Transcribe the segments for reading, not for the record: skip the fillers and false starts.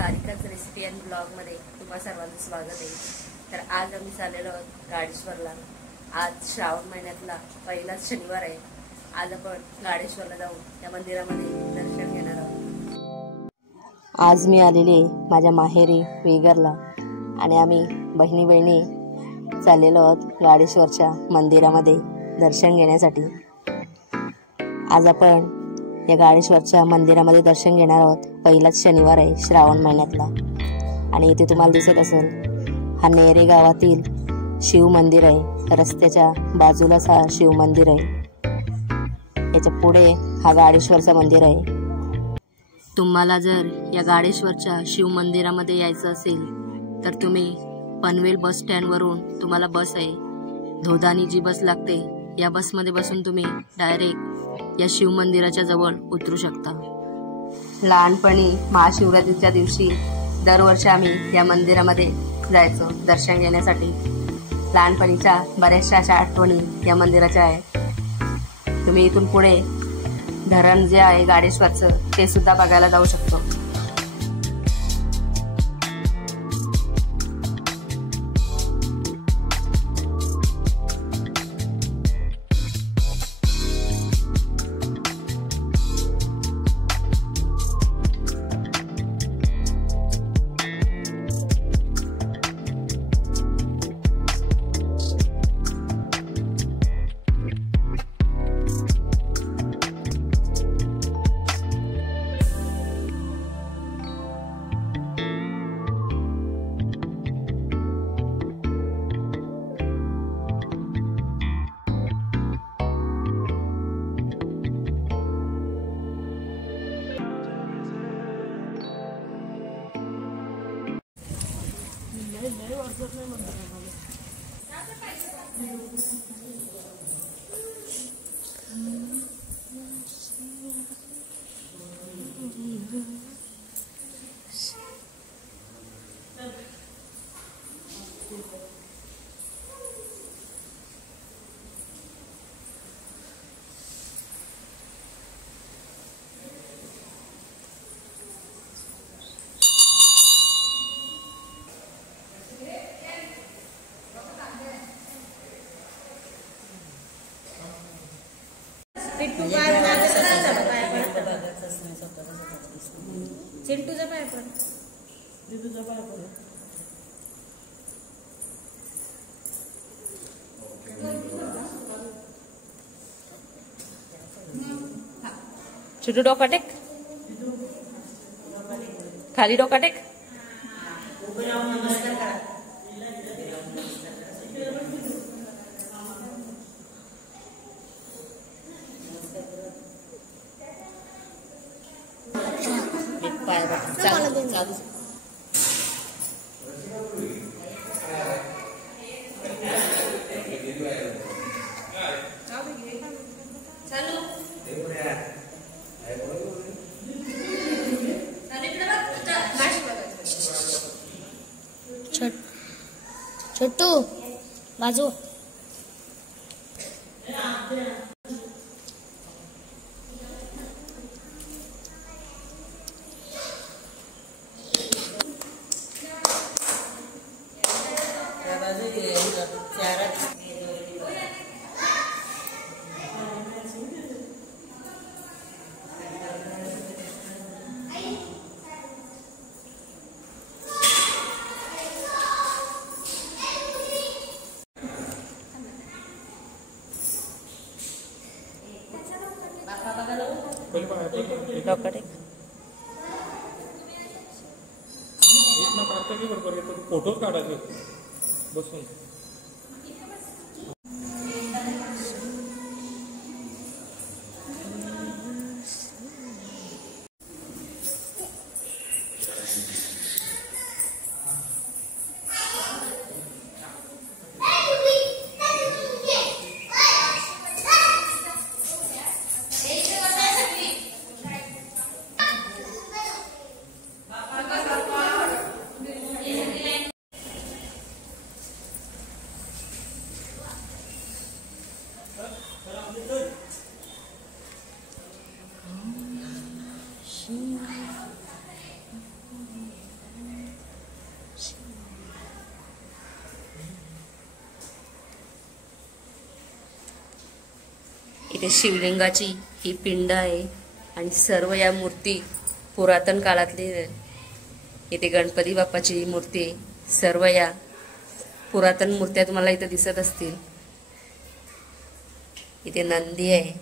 सारिकाच recipe and ब्लॉगमध्ये तुम्हा सर्वांचं स्वागत आहे। तर आज आम्ही चाललेलो आहोत गाडेश्वरला। आज श्रावण महिन्यातला पहिलाच शनिवार आहे। आज आपण गाडेश्वरला जाऊन त्या मंदिरामध्ये दर्शन घेणार आहोत। आज मी आलेले माझ्या माहेरी वेगरला आणि आम्ही बहिणी बहिणी चाललेलो आहोत गाडेश्वरच्या मंदिरामध्ये दर्शन घेण्यासाठी। आज आपण या गाडेश्वरच्या मंदिरामध्ये दर्शन घेणार आहोत। पहिलाच शनिवार आहे श्रावण महिन्यातला आणि इथे तुम्हाला दिसत असेल हा नेरे गावातील शिव मंदिर आहे। रस्त्याच्या बाजूलाच हा शिव मंदिर आहे। याच्या पुढे हा गाडेश्वरचं मंदिर आहे। तुम्हाला जर या गाडेश्वरच्या शिव मंदिरामध्ये यायचं असेल तर तुम्ही पनवेल बस स्टँडवरून तुम्हाला बस आहे धोदानी जी बस लागते या बसमध्ये बसून तुम्ही डायरेक्ट या शिव मंदिराच्या जवळ उतरू शकता। लहानपणी महाशिवरात्रीच्या दिवशी दरवर्षी आम्ही या मंदिरामध्ये जायचो दर्शन घेण्यासाठी। लहानपणीच्या बऱ्याचशा अशा आठवणी या मंदिराच्या आहेत। तुम्ही इथून पुढे धरण जे आहे गाडेश्वरचं ते सुद्धा बघायला जाऊ शकतो। चिंटूचा पाय पण दिदूचा पाय पण छोटू डोका टेक खाली डोका टेक छोटू बाजू फोटो काढायचे बसून। इथे शिवलिंगाची ही पिंड आहे आणि सर्व या मूर्ती पुरातन काळातली आहे. इथे गणपती बाप्पाची मूर्ती आहे. सर्व या पुरातन मूर्त्या तुम्हाला इथे दिसत असतील. इथे नंदी आहे.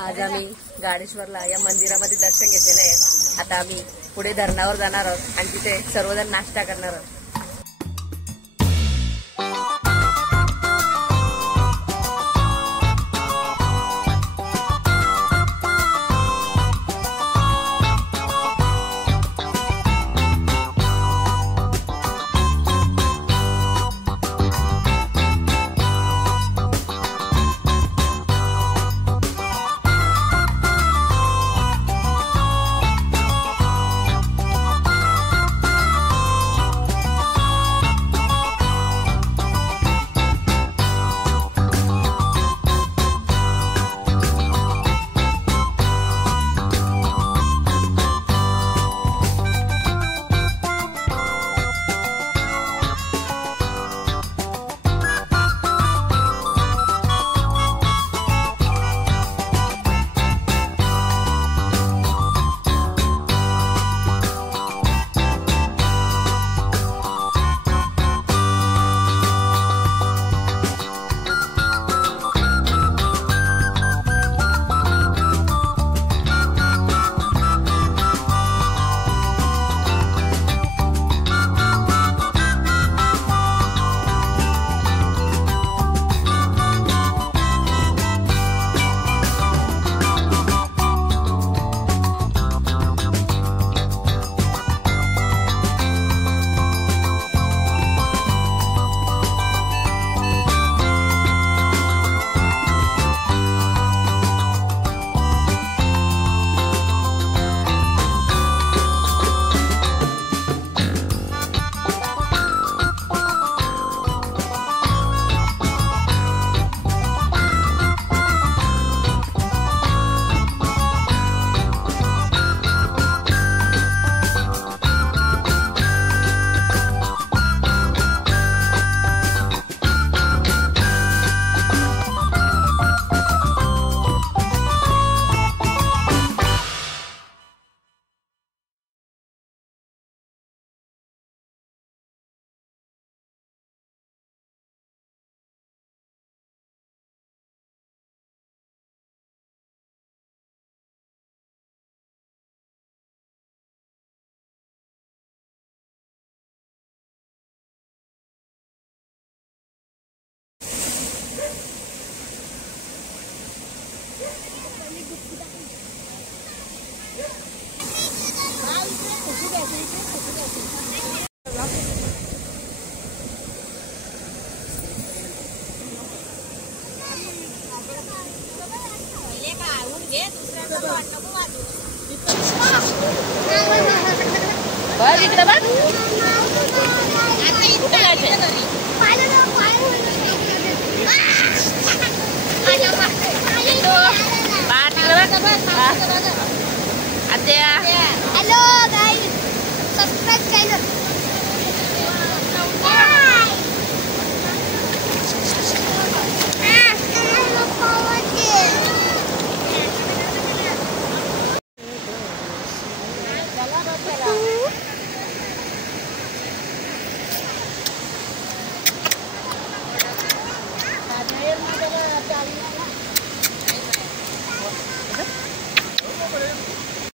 आज आम्ही गाडेश्वरला या मंदिरामध्ये दर्शन घेतलेलं आहे. आता आम्ही पुढे धरणावर जाणार आहोत आणि तिथे सर्वजण नाश्ता करणार आहोत. हॅलो गाईज सबस्क्राईब केलं.